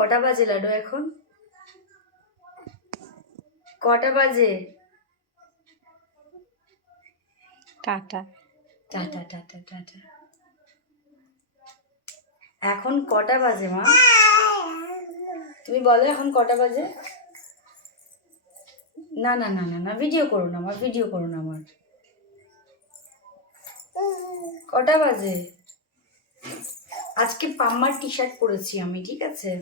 কটা বাজে লাডু এখন? কটা বাজে? টাটা। Tata tata tata. এখন কটা বাজে মা? তুমি বলো এখন কটা বাজে? না না না না না ভিডিও করো না আমার ভিডিও করো না আমার কটা বাজে? আজকে পাম্মার টি শার্ট পরেছি আমি ঠিক আছে?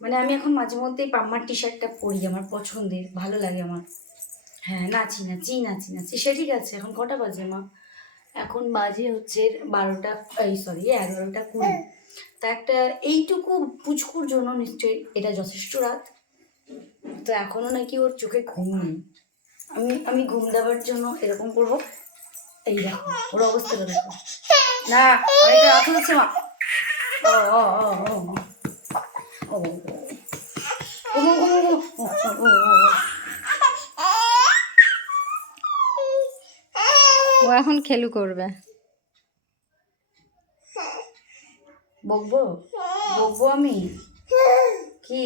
মানে আমি এখন মাঝে মধ্যেই পাম্মার টি শার্টটা পরি, আমার পছন্দের, ভালো লাগে আমার। হ্যাঁ নাচি নাচি নাচি নাচি, সে ঠিক আছে, এখন কটা বাজে মা? এখন বাজে হচ্ছে বারোটা, এই সরি এগারোটা কুড়ি। তা একটা এইটুকু পুচকুর জন্য নিশ্চয়ই এটা যথেষ্ট রাত। তো এখনও নাকি ওর চোখে ঘুম নেই। আমি আমি ঘুম দেওয়ার জন্য এরকম করব। এই দেখো, ওর অবস্থাটা দেখো। না অনেকটা রাত হচ্ছে মা। ও ও ও। ও এখন খেলু করবে। বকবো? বকবো আমি? কি?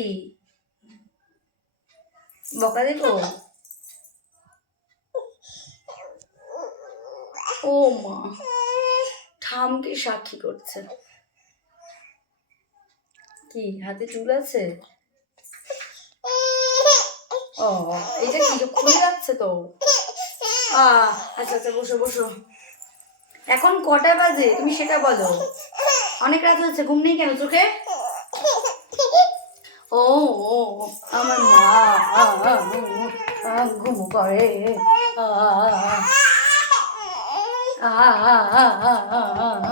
বকা দেবো? ও মা ঠামকে সাক্ষী করছে। কি হাতে চুল আছে ও এটা কি খুলে যাচ্ছে তো আচ্ছা আচ্ছা বসো বসো এখন কটা বাজে তুমি সেটা বলো অনেক রাত হয়েছে ঘুম নেই কেন চোখে ও ও আমার মা ঘুম করে আ আ আ আ আ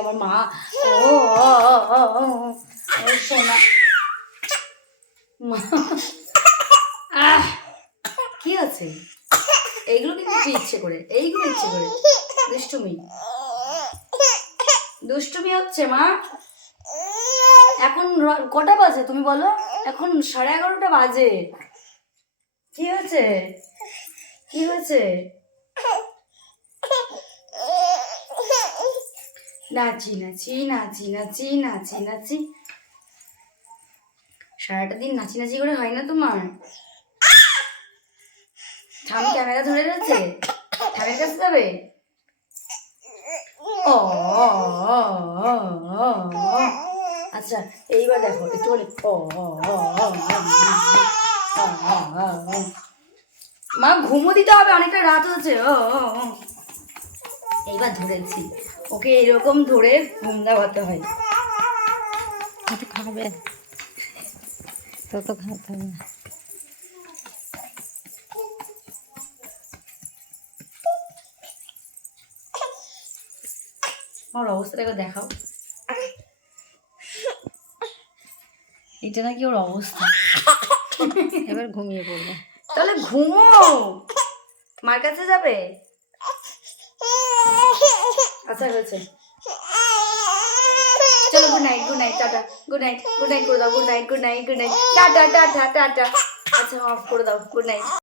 আমার মা ও সোনা কি আছে এইগুলো কিন্তু ইচ্ছে করে এইগুলো ইচ্ছে করে দুষ্টুমি দুষ্টুমি হচ্ছে মা এখন কটা বাজে তুমি বলো এখন সাড়ে এগারোটা বাজে কি হয়েছে কি হয়েছে নাচি নাচি নাচি নাচি নাচি নাচি। সারাটা দিন নাচি নাচি করে হয় না তোমার? ঠাম ক্যামেরা ধরে রয়েছে? ঠামের কাছে যাবে? ও আচ্ছা এইবার দেখো, একটু বলে। মা ঘুমো দিতে হবে, অনেকটা রাত হচ্ছে ও। এইবার ধরেছি ওকে এরকম ধরে ঘুম দেওয়াতে হয়। তো খাবে? তো তো খাতে হবে না। আমার অবস্থাটাকে দেখাও। এটা নাকি ওর অবস্থা। এবার ঘুমিয়ে পড়বে। তাহলে ঘুমো। মার কাছে যাবে? আচ্ছা হয়েছে। চলো good night good night tata. Good night good night করে দাও good night good night good night tata tata tata. আচ্ছা অফ করে দাও গুড নাইট